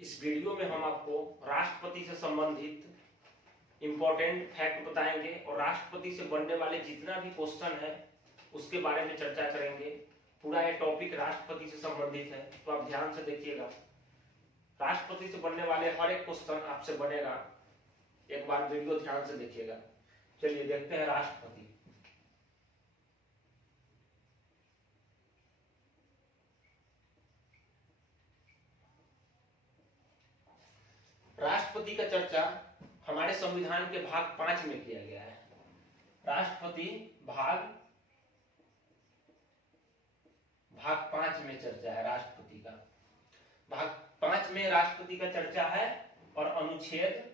इस वीडियो में हम आपको राष्ट्रपति से संबंधित इंपॉर्टेंट फैक्ट बताएंगे और राष्ट्रपति से बनने वाले जितना भी क्वेश्चन है उसके बारे में चर्चा करेंगे। पूरा ये टॉपिक राष्ट्रपति से संबंधित है, तो आप ध्यान से देखिएगा। राष्ट्रपति से बनने वाले हर एक क्वेश्चन आपसे बनेगा, एक बार वीडियो ध्यान से देखिएगा। चलिए देखते हैं राष्ट्रपति। राष्ट्रपति का चर्चा हमारे संविधान के भाग 5 में किया गया है। राष्ट्रपति भाग 5 में चर्चा है राष्ट्रपति का। भाग 5 में राष्ट्रपति का चर्चा है और अनुच्छेद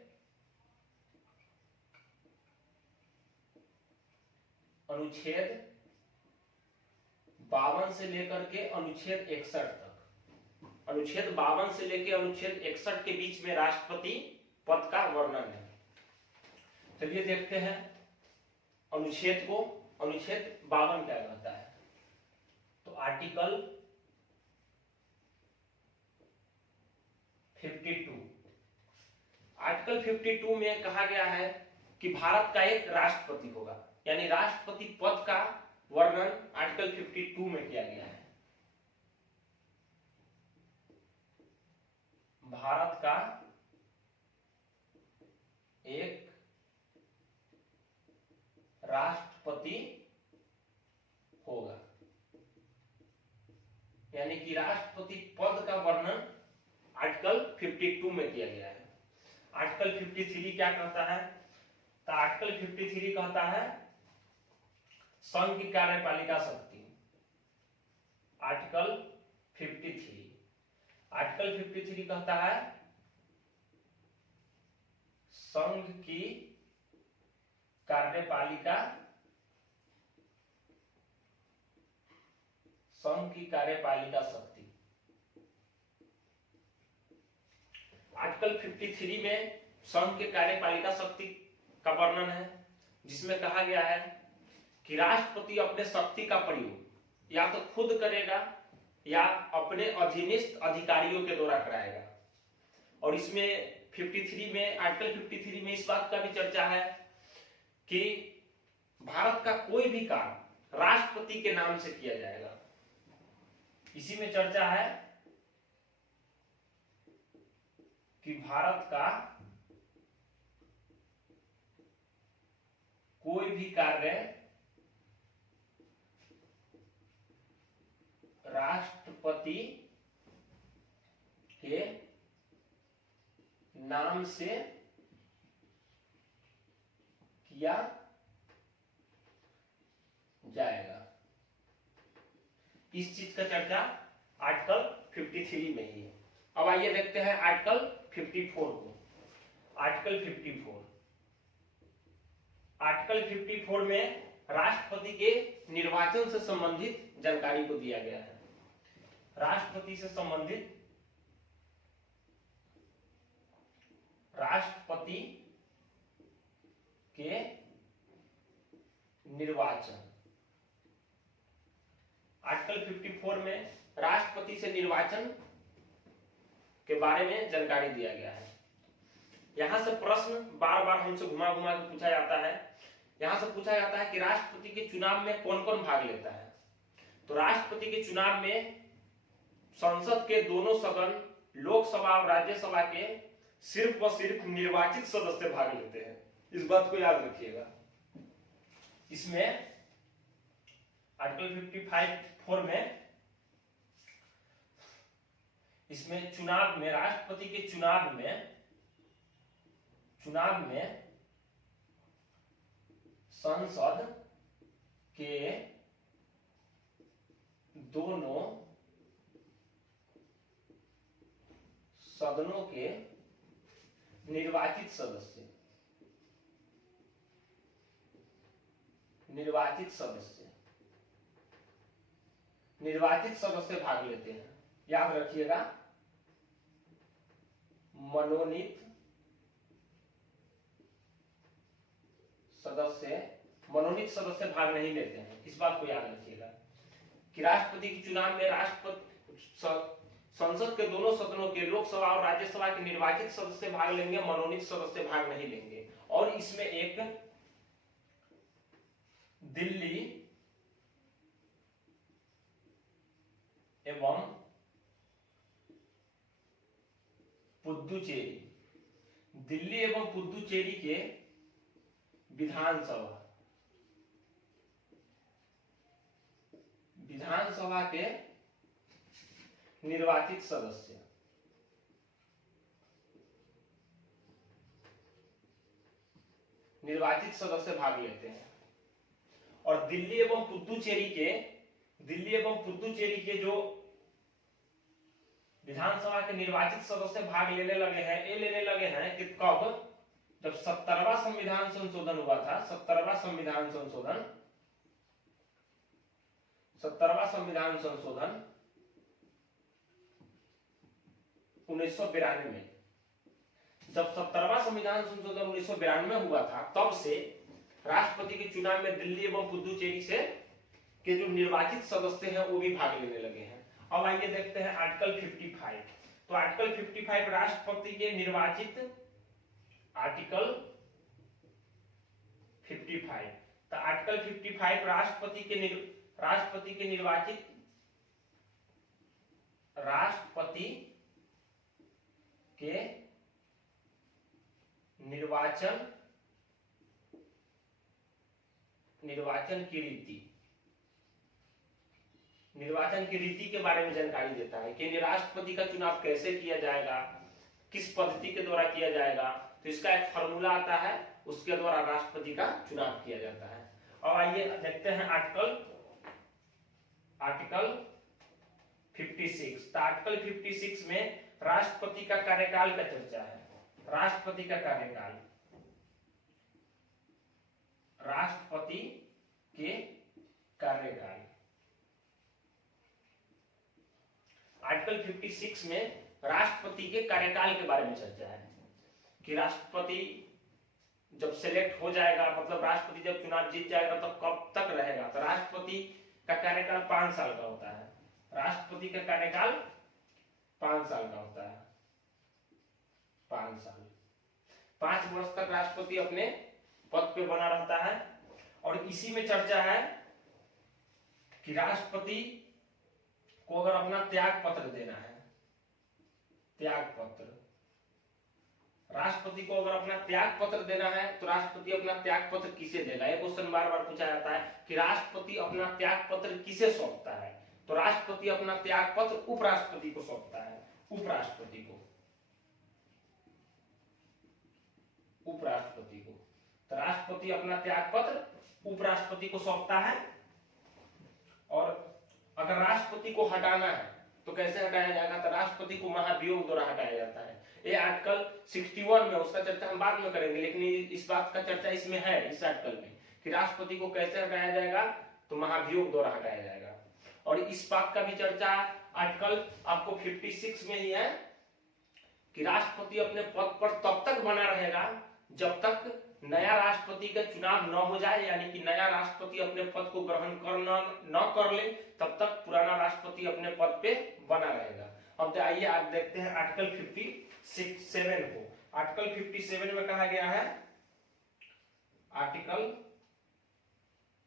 52 से लेकर के अनुच्छेद 61 तक, अनुच्छेद 52 से लेकर अनुच्छेद 61 के बीच में राष्ट्रपति पद का वर्णन है। चलिए देखते हैं अनुच्छेद को। अनुच्छेद 52 क्या कहता है? तो आर्टिकल 52 में कहा गया है कि भारत का एक राष्ट्रपति होगा, यानी राष्ट्रपति पद का वर्णन आर्टिकल 52 में किया गया है। भारत का एक राष्ट्रपति होगा, यानी कि राष्ट्रपति पद का वर्णन आर्टिकल 52 में किया गया है। आर्टिकल 53 क्या कहता है? तो आर्टिकल 53 कहता है संघ की कार्यपालिका शक्ति। आर्टिकल 53 कहता है संघ की कार्यपालिका शक्ति। आर्टिकल 53 में संघ के कार्यपालिका शक्ति का वर्णन है, जिसमें कहा गया है कि राष्ट्रपति अपने शक्ति का प्रयोग या तो खुद करेगा या अपने अधीनस्थ अधिकारियों के द्वारा कराएगा। और इसमें 53 में, आर्टिकल 53 में इस बात का भी चर्चा है कि भारत का कोई भी काम राष्ट्रपति के नाम से किया जाएगा। इसी में चर्चा है कि भारत का कोई भी कार्य राष्ट्रपति के नाम से किया जाएगा। इस चीज का चर्चा आर्टिकल 53 में ही है। अब आइए देखते हैं आर्टिकल 54 को। आर्टिकल 54 में राष्ट्रपति के निर्वाचन से संबंधित जानकारी को दिया गया है। राष्ट्रपति से संबंधित राष्ट्रपति के निर्वाचन। आर्टिकल 54 में राष्ट्रपति से निर्वाचन के बारे में जानकारी दिया गया है। यहां से प्रश्न बार बार हमसे घुमा घुमा के पूछा जाता है। यहां से पूछा जाता है कि राष्ट्रपति के चुनाव में कौन कौन भाग लेता है। तो राष्ट्रपति के चुनाव में संसद के दोनों सदन, लोकसभा और राज्यसभा के सिर्फ व सिर्फ निर्वाचित सदस्य भाग लेते हैं। इस बात को याद रखिएगा। इसमें आर्टिकल 55 में इसमें चुनाव में, राष्ट्रपति के चुनाव में संसद के दोनों सदनों के निर्वाचित सदस्य भाग लेते हैं। याद रखिएगा, मनोनीत सदस्य भाग नहीं लेते हैं। इस बात को याद रखिएगा कि राष्ट्रपति के चुनाव में संसद के दोनों सदनों के लोकसभा और राज्यसभा के निर्वाचित सदस्य भाग लेंगे, मनोनीत सदस्य भाग नहीं लेंगे। और इसमें एक दिल्ली एवं पुदुचेरी, दिल्ली एवं पुदुचेरी के विधानसभा के निर्वाचित सदस्य भाग लेते हैं। और दिल्ली एवं पुदुचेरी के जो विधानसभा के निर्वाचित सदस्य भाग लेने लगे हैं कि कब, जब 70वां संविधान संशोधन हुआ था। 70वां संविधान संशोधन 1992 में, जब 70वां संविधान संशोधन 1992 में हुआ था, तब से राष्ट्रपति के चुनाव में दिल्ली एवं पुदुचेरी से के जो निर्वाचित सदस्य हैं वो भी भाग लेने लगे हैं। अब आइए देखते हैं आर्टिकल 55। तो आर्टिकल 55 राष्ट्रपति के निर्वाचित, आर्टिकल 55, तो आर्टिकल 55 राष्ट्रपति के निर्वाचन की रीति के बारे में जानकारी देता है कि राष्ट्रपति का चुनाव कैसे किया जाएगा, किस पद्धति के द्वारा किया जाएगा। तो इसका एक फॉर्मूला आता है, उसके द्वारा राष्ट्रपति का चुनाव किया जाता है। और आइए देखते हैं आर्टिकल 56। तो आर्टिकल 56 में राष्ट्रपति का कार्यकाल का चर्चा है। राष्ट्रपति के कार्यकाल, आर्टिकल 56 में राष्ट्रपति के कार्यकाल के बारे में चर्चा है कि राष्ट्रपति जब सिलेक्ट हो जाएगा, मतलब राष्ट्रपति जब चुनाव जीत जाएगा तो कब तक रहेगा। तो राष्ट्रपति का कार्यकाल 5 साल का होता है। राष्ट्रपति का कार्यकाल 5 साल का होता है। 5 साल, 5 वर्ष तक राष्ट्रपति अपने पद पे बना रहता है। और इसी में चर्चा है कि राष्ट्रपति को अगर अपना त्याग पत्र देना है, राष्ट्रपति को अगर अपना त्याग पत्र देना है तो राष्ट्रपति अपना त्याग पत्र किसे देगा। ये क्वेश्चन बार बार पूछा जाता है कि राष्ट्रपति अपना त्याग पत्र किसे सौंपता है। तो राष्ट्रपति अपना त्याग पत्र उपराष्ट्रपति को सौंपता है। उपराष्ट्रपति को तो राष्ट्रपति अपना त्याग पत्र उपराष्ट्रपति को सौंपता है। और अगर राष्ट्रपति को हटाना है तो कैसे हटाया जाएगा। तो राष्ट्रपति को महाभियोग द्वारा हटाया जाता है। ये आर्टिकल 61 में, उसका चर्चा हम बाद में करेंगे, लेकिन इस बात का चर्चा इसमें है, इस आर्टिकल में, कि राष्ट्रपति को कैसे हटाया जाएगा, तो महाभियोग द्वारा हटाया जाएगा। और इस बात का भी चर्चा आर्टिकल आपको 56 में ही है कि राष्ट्रपति अपने पद पर तब तक बना रहेगा जब तक नया राष्ट्रपति का चुनाव न हो जाए, यानी कि नया राष्ट्रपति अपने पद को ग्रहण न कर ले, तब तक पुराना राष्ट्रपति अपने पद पे बना रहेगा। अब आइए आप देखते हैं आर्टिकल 57 को। आर्टिकल 57 में कहा गया है, आर्टिकल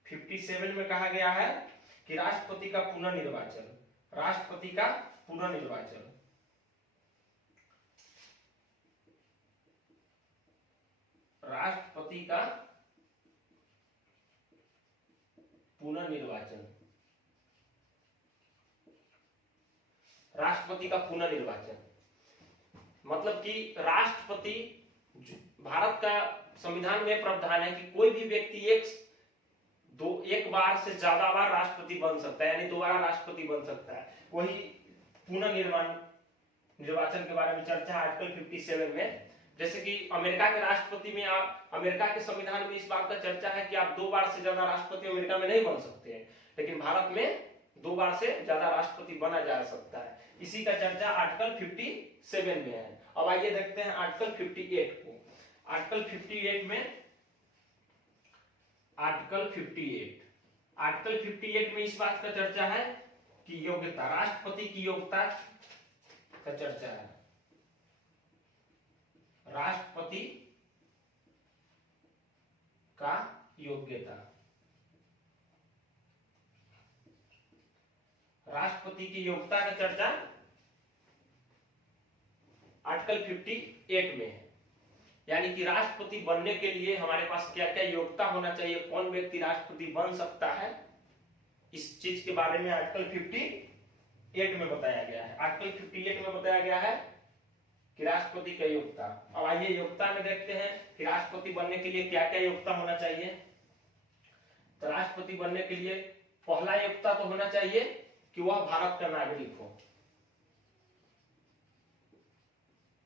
57 में कहा गया है कि राष्ट्रपति का पुनर्निर्वाचन, राष्ट्रपति का पुनर्निर्वाचन, राष्ट्रपति का पुनर्निर्वाचन, राष्ट्रपति का पुनर्निर्वाचन मतलब कि राष्ट्रपति, भारत का संविधान में प्रावधान है कि कोई भी व्यक्ति एक बार से ज्यादा बार राष्ट्रपति बन सकता है, यानी दोबारा राष्ट्रपति बन सकता है। वही पुनर्निर्वाचन के बारे में चर्चा है आर्टिकल 57 में। जैसे कि अमेरिका के राष्ट्रपति में, आप अमेरिका के संविधान में इस बात का चर्चा है कि आप 2 बार से ज्यादा राष्ट्रपति अमेरिका में नहीं बन सकते हैं, लेकिन भारत में 2 बार से ज्यादा राष्ट्रपति बना जा सकता है। इसी का चर्चा आर्टिकल 57 में है। अब आइए देखते हैं आर्टिकल 58 को। आर्टिकल 58 में, आर्टिकल 58 में इस बात का चर्चा है कि योग्यता, राष्ट्रपति की योग्यता का चर्चा है। राष्ट्रपति का योग्यता, राष्ट्रपति की योग्यता का चर्चा आर्टिकल 58 में है। यानी कि राष्ट्रपति बनने के लिए हमारे पास क्या क्या योग्यता होना चाहिए, कौन व्यक्ति राष्ट्रपति बन सकता है, इस चीज के बारे में आर्टिकल 58 में बताया गया है। आर्टिकल 58 में बताया गया है कि राष्ट्रपति का योग्यता। अब आइए योग्यता में देखते हैं कि राष्ट्रपति बनने के लिए क्या क्या योग्यता होना चाहिए। तो राष्ट्रपति बनने के लिए पहला योग्यता तो होना चाहिए कि वह भारत का नागरिक हो,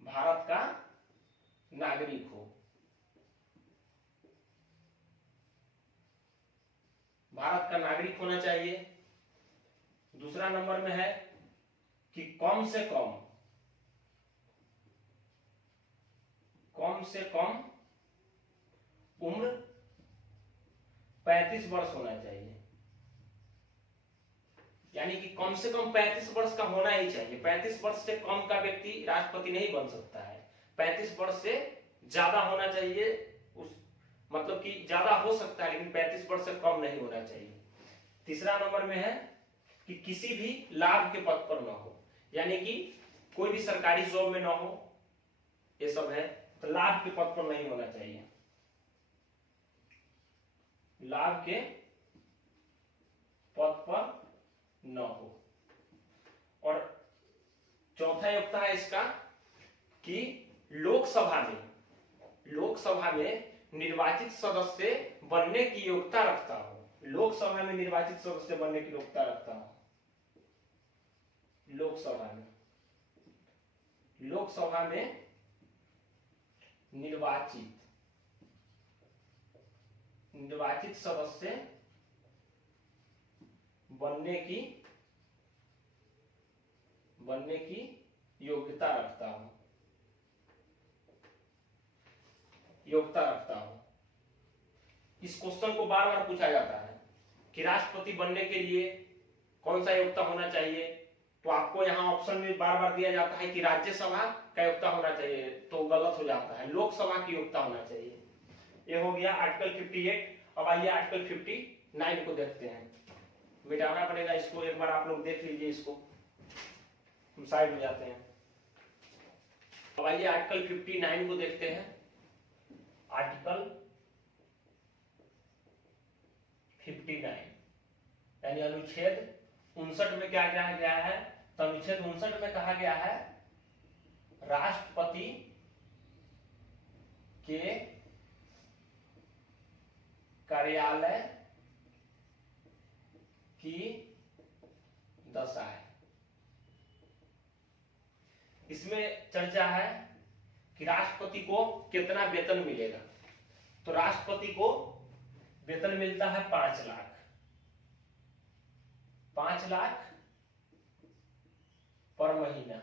भारत का नागरिक हो, भारत का नागरिक होना चाहिए। दूसरा नंबर में है कि कम से कम उम्र 35 वर्ष होना चाहिए। यानी कि कम से कम 35 वर्ष का होना ही चाहिए। 35 वर्ष से कम का व्यक्ति राष्ट्रपति नहीं बन सकता है। 35 वर्ष से ज्यादा होना चाहिए, उस मतलब कि ज्यादा हो सकता है लेकिन 35 वर्ष से कम नहीं होना चाहिए। तीसरा नंबर में है कि किसी भी लाभ के पद पर न हो, यानी कि कोई भी सरकारी जॉब में न हो, ये सब है। तो लाभ के पद पर नहीं होना चाहिए, लाभ के पद पर न हो। और चौथा योग्यता है इसका कि लोकसभा में निर्वाचित सदस्य बनने की योग्यता रखता हो, लोकसभा में निर्वाचित सदस्य बनने की योग्यता रखता हो। लोकसभा में निर्वाचित सदस्य बनने की योग्यता रखता हूं, इस क्वेश्चन को बार बार पूछा जाता है कि राष्ट्रपति बनने के लिए कौन सा योग्यता होना चाहिए। तो आपको यहाँ ऑप्शन में बार बार दिया जाता है कि राज्यसभा का योग्यता होना चाहिए, तो गलत हो जाता है, लोकसभा की योग्यता होना चाहिए। ये हो गया आर्टिकल 58। अब आइए आर्टिकल 59 को देखते हैं। मिटाना पड़ेगा इसको, एक बार आप लोग देख लीजिए इसको, हम साइड में जाते हैं। अब आइए आर्टिकल 59 को देखते हैं। आर्टिकल 59 यानी अनुच्छेद 59 में क्या कहा गया है। तो अनुच्छेद 59 में कहा गया है राष्ट्रपति के कार्यालय की दशाएं। इसमें चर्चा है कि राष्ट्रपति को कितना वेतन मिलेगा। तो राष्ट्रपति को वेतन मिलता है 5 लाख। 5 लाख पर महीना,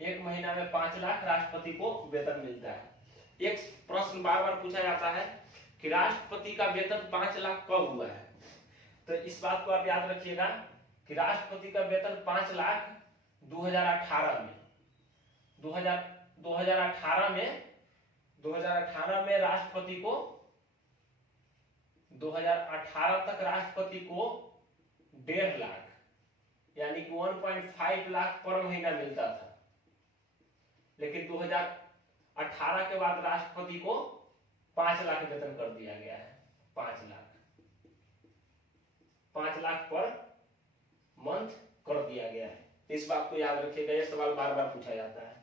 एक महीना में 5 लाख राष्ट्रपति को वेतन मिलता है। एक प्रश्न बार बार पूछा जाता है कि राष्ट्रपति का वेतन 5 लाख कब हुआ है। तो इस बात को आप याद रखिएगा कि राष्ट्रपति का वेतन 5 लाख 2018 में 2018 में राष्ट्रपति को 2018 तक राष्ट्रपति को 1.5 लाख यानी कि 1.5 लाख पर महीना मिलता था। लेकिन 2018 के बाद राष्ट्रपति को 5 लाख वेतन कर दिया गया है। 5 लाख पर मंथ कर दिया गया है। इस बात को याद रखिएगा, यह सवाल बार बार पूछा जाता है।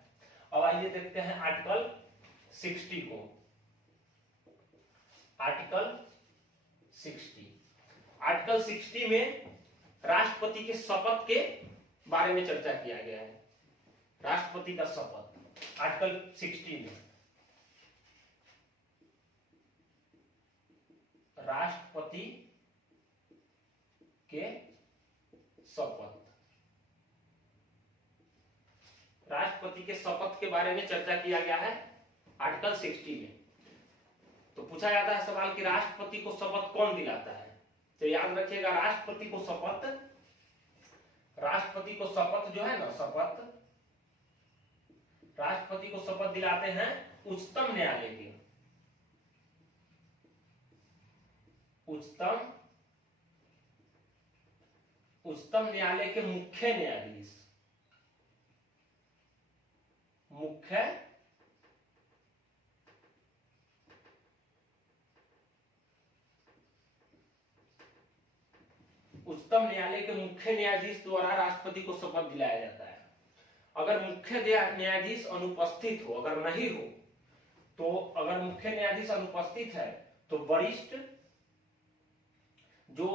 अब आइए देखते हैं आर्टिकल 60 को। आर्टिकल 60 में राष्ट्रपति के शपथ के बारे में चर्चा किया गया है। राष्ट्रपति का शपथ आर्टिकल 60 में राष्ट्रपति के शपथ, राष्ट्रपति के शपथ के बारे में चर्चा किया गया है आर्टिकल 60 में। तो पूछा जाता है सवाल कि राष्ट्रपति को शपथ कौन दिलाता है। तो याद रखिएगा राष्ट्रपति को शपथ जो है ना, शपथ राष्ट्रपति को शपथ दिलाते हैं उच्चतम न्यायालय के, उच्चतम न्यायालय के मुख्य न्यायाधीश, उच्चतम न्यायालय के मुख्य न्यायाधीश द्वारा राष्ट्रपति को शपथ दिलाया जाता है। अगर मुख्य न्यायाधीश अनुपस्थित हो, अगर नहीं हो तो, अगर मुख्य न्यायाधीश अनुपस्थित है तो वरिष्ठ जो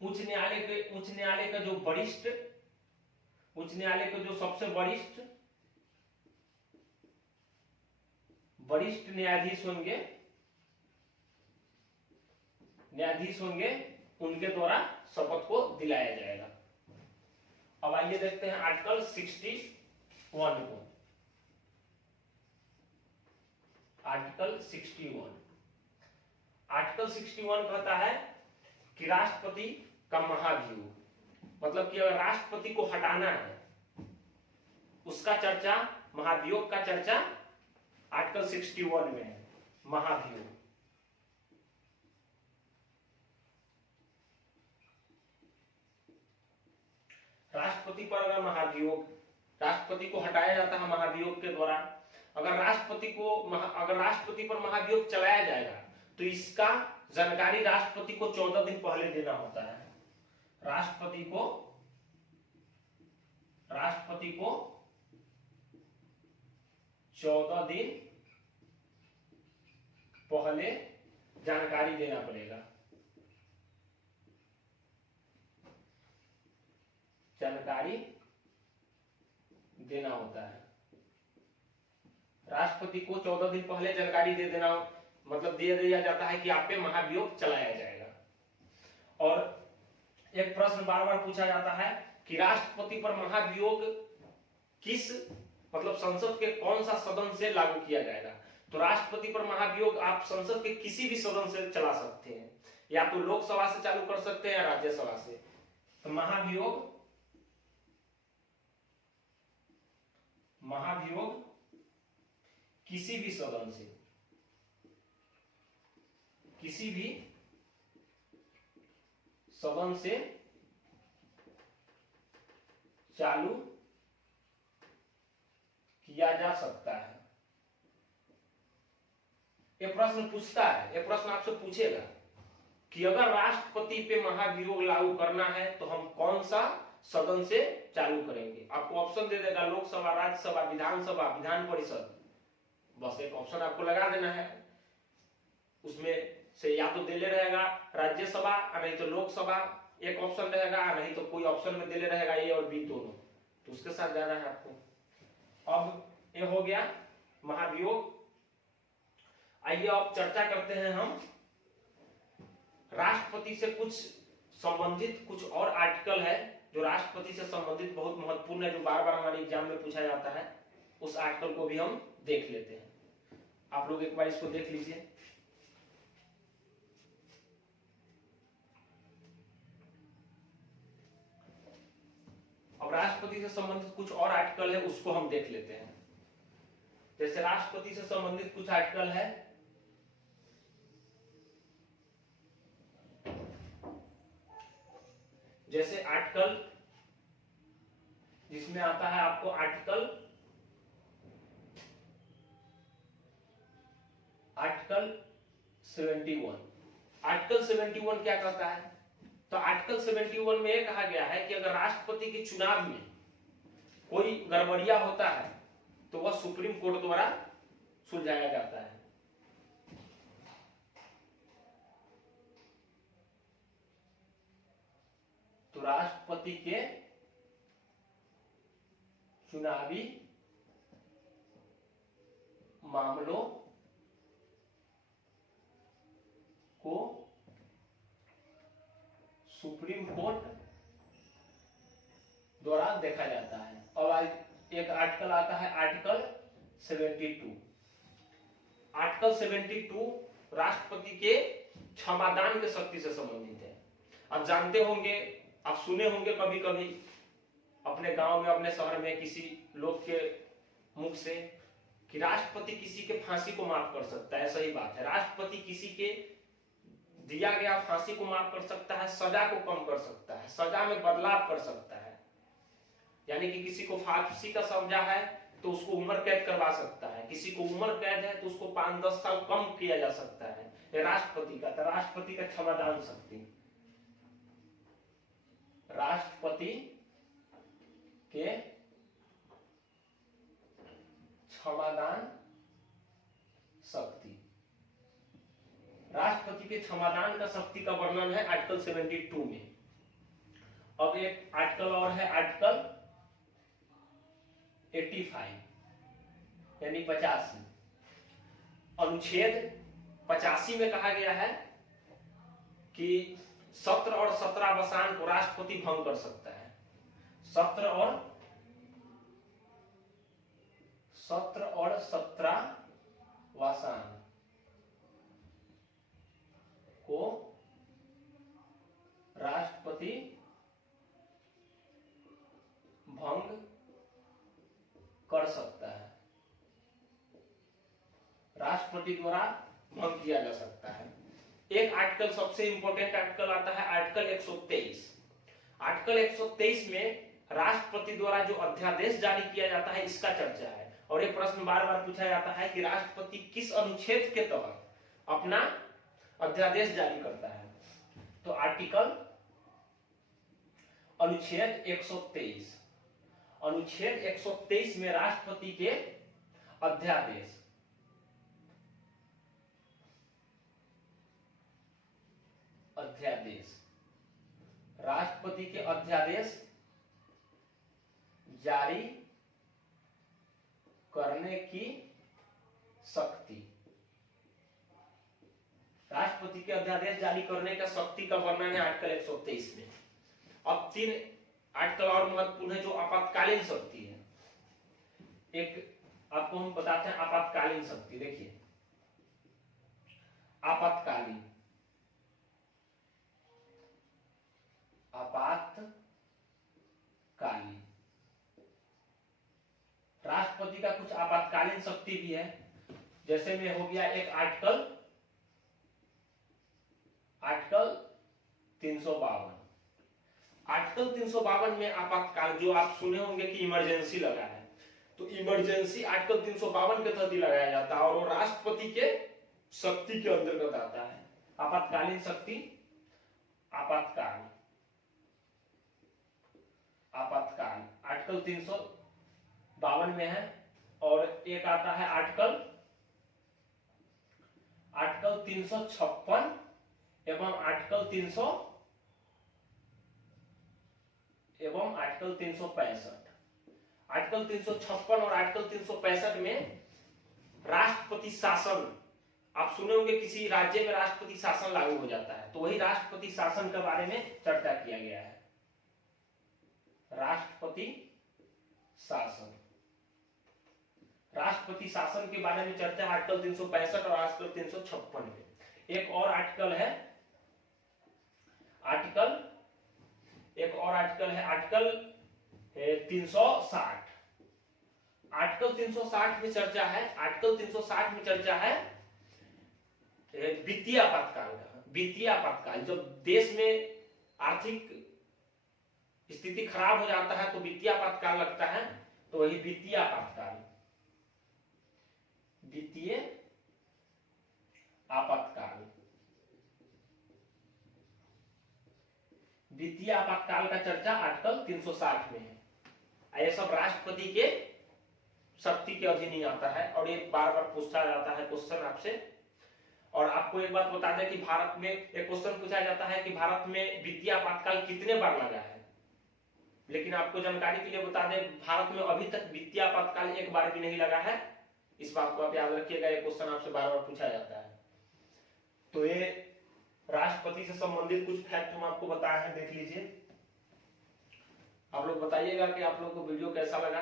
उच्च न्यायालय का जो वरिष्ठ, उच्च न्यायालय के जो सबसे वरिष्ठ न्यायाधीश होंगे, उनके द्वारा शपथ को दिलाया जाएगा। अब आइए देखते हैं आर्टिकल 61 को। आर्टिकल 61 कहता है कि राष्ट्रपति का महाभियोग, मतलब कि अगर राष्ट्रपति को हटाना है उसका चर्चा, महाभियोग का चर्चा आर्टिकल 61 में है। महाभियोग, राष्ट्रपति पर अगर महाभियोग, राष्ट्रपति को हटाया जाता है महाभियोग के द्वारा, अगर राष्ट्रपति पर महाभियोग चलाया जाएगा तो इसका जानकारी राष्ट्रपति को 14 दिन पहले देना होता है। राष्ट्रपति को 14 दिन पहले जानकारी देना पड़ेगा, जानकारी देना होता है। राष्ट्रपति को 14 दिन पहले जानकारी दे देना, मतलब दे दिया जाता है कि आप पे महाभियोग चलाया जाएगा। और एक प्रश्न बार बार पूछा जाता है कि राष्ट्रपति पर महाभियोग किस, मतलब संसद के कौन सा सदन से लागू किया जाएगा। तो राष्ट्रपति पर महाभियोग आप संसद के किसी भी सदन से चला सकते हैं, या तो लोकसभा से चालू कर सकते हैं या राज्यसभा से। तो महाभियोग किसी भी सदन से, किसी भी सदन से चालू किया जा सकता है। यह प्रश्न पूछता है, यह प्रश्न आपसे पूछेगा कि अगर राष्ट्रपति पे महाभियोग लागू करना है तो हम कौन सा सदन से चालू करेंगे। आपको ऑप्शन दे देगा लोकसभा, राज्यसभा, विधानसभा, विधान परिषद। बस एक ऑप्शन आपको लगा देना है, उसमें से या तो दिल्ली रहेगा राज्यसभा, नहीं तो लोकसभा एक ऑप्शन रहेगा, नहीं तो कोई ऑप्शन में दिल्ली रहेगा, ए और बी दोनों, तो उसके साथ जाना है आपको। अब ये हो गया महाभियोग। आइए अब चर्चा करते हैं हम राष्ट्रपति से कुछ संबंधित कुछ और आर्टिकल है जो राष्ट्रपति से संबंधित बहुत महत्वपूर्ण है, जो बार बार हमारे एग्जाम में पूछा जाता है। उस आर्टिकल को भी हम देख लेते हैं। आप लोग एक बार इसको देख लीजिए। अब राष्ट्रपति से संबंधित कुछ और आर्टिकल है, उसको हम देख लेते हैं। जैसे राष्ट्रपति से संबंधित कुछ आर्टिकल है, जैसे आर्टिकल जिसमें आता है आपको आर्टिकल 71। आर्टिकल 71 क्या कहता है? तो आर्टिकल 71 में यह कहा गया है कि अगर राष्ट्रपति के चुनाव में कोई गड़बड़िया होता है तो वह सुप्रीम कोर्ट द्वारा सुलझाया जाता है। तो राष्ट्रपति के चुनावी मामलों को सुप्रीम कोर्ट द्वारा देखा जाता है। और एक आर्टिकल आता है आर्टिकल 72। आर्टिकल 72 राष्ट्रपति के क्षमादान के शक्ति से संबंधित है। आप जानते होंगे, आप सुने होंगे कभी कभी अपने गांव में, अपने शहर में किसी लोग के मुख से कि राष्ट्रपति किसी के फांसी को माफ कर सकता है। सही बात है, राष्ट्रपति किसी के दिया गया फांसी को माफ कर सकता है, सजा को कम कर सकता है, सजा में बदलाव कर सकता है। यानी कि किसी को फांसी का सजा है तो उसको उम्र कैद करवा सकता है, किसी को उम्र कैद है तो उसको 5-10 साल कम किया जा सकता है। ये राष्ट्रपति का था, राष्ट्रपति का क्षमादान शक्ति, राष्ट्रपति के क्षमादान शक्ति। राष्ट्रपति के क्षमादान का शक्ति का वर्णन है आर्टिकल 72 में। अब एक आर्टिकल और है, आर्टिकल 85 यानी 85। अनुच्छेद 85 में कहा गया है कि सत्र और 17 वसान को राष्ट्रपति भंग कर सकता है। सत्र और 17 वसान को राष्ट्रपति भंग कर सकता है, राष्ट्रपति द्वारा भंग किया जा सकता है। एक आर्टिकल सबसे इंपॉर्टेंट आर्टिकल आता है आर्टिकल 123। आर्टिकल 123 में राष्ट्रपति द्वारा जो अध्यादेश जारी किया जाता है इसका चर्चा है। और ये प्रश्न बार बार पूछा जाता है कि राष्ट्रपति किस अनुच्छेद के तहत अपना अध्यादेश जारी करता है। तो आर्टिकल अनुच्छेद 123, अनुच्छेद 123 में राष्ट्रपति के अध्यादेश राष्ट्रपति के अध्यादेश जारी करने की शक्ति, राष्ट्रपति के अध्यादेश जारी करने का शक्ति का वर्णन है आर्टिकल 123 में। अब 3 आर्टिकल और महत्वपूर्ण है जो आपातकालीन शक्ति है। एक आपको हम बताते हैं आपातकालीन शक्ति। देखिए आपातकालीन राष्ट्रपति का कुछ आपातकालीन शक्ति भी है। जैसे में हो गया एक आर्टिकल 352। आर्टिकल 352 में आपातकाल, जो आप सुने होंगे कि इमरजेंसी लगा है, तो इमरजेंसी आर्टिकल 352 के तहत ही लगाया जाता है और वो राष्ट्रपति के शक्ति के अंतर्गत आता है। आपातकालीन शक्ति, आपातकाल आर्टिकल 352 में है। और एक आता है आर्टिकल 356 एवं आर्टिकल 365। आर्टिकल 356 और आर्टिकल 365 में राष्ट्रपति शासन, आप सुने होंगे किसी राज्य में राष्ट्रपति शासन लागू हो जाता है, तो वही राष्ट्रपति शासन के बारे में चर्चा किया गया है। राष्ट्रपति शासन, राष्ट्रपति शासन के बारे में चर्चा आर्टिकल 365 और आर्टिकल 356 में। एक और आर्टिकल है आर्टिकल 360। आर्टिकल 360 में चर्चा है, आर्टिकल 360 में चर्चा है वित्तीय आपातकाल का। वित्तीय आपातकाल, जब देश में आर्थिक स्थिति खराब हो जाता है तो वित्तीय आपातकाल लगता है, तो वही वित्तीय आपातकाल, वित्तीय आपातकाल। वित्तीय आपातकाल का चर्चा आर्टिकल 360 में है। ये सब राष्ट्रपति के शक्ति के अधीन ही आता है और ये बार बार पूछा जाता है क्वेश्चन आपसे। और आपको एक बात बता दें कि भारत में एक क्वेश्चन पूछा जाता है कि भारत में वित्तीय आपातकाल कितने बार लगा है, लेकिन आपको जानकारी के लिए बता दें भारत में अभी तक वित्तीय आपातकाल एक बार भी नहीं लगा है। इस बात को आप याद रखिएगा, ये क्वेश्चन आपसे बार बार पूछा जाता है। तो ये राष्ट्रपति से संबंधित कुछ फैक्ट हम आपको बताए हैं, देख लीजिए। आप लोग बताइएगा कि आप लोग को वीडियो कैसा लगा।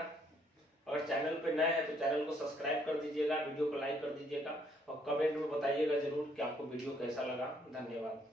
अगर चैनल पे नए हैं तो चैनल को सब्सक्राइब कर दीजिएगा, वीडियो को लाइक कर दीजिएगा और कमेंट में बताइएगा जरूर कि आपको वीडियो कैसा लगा। धन्यवाद।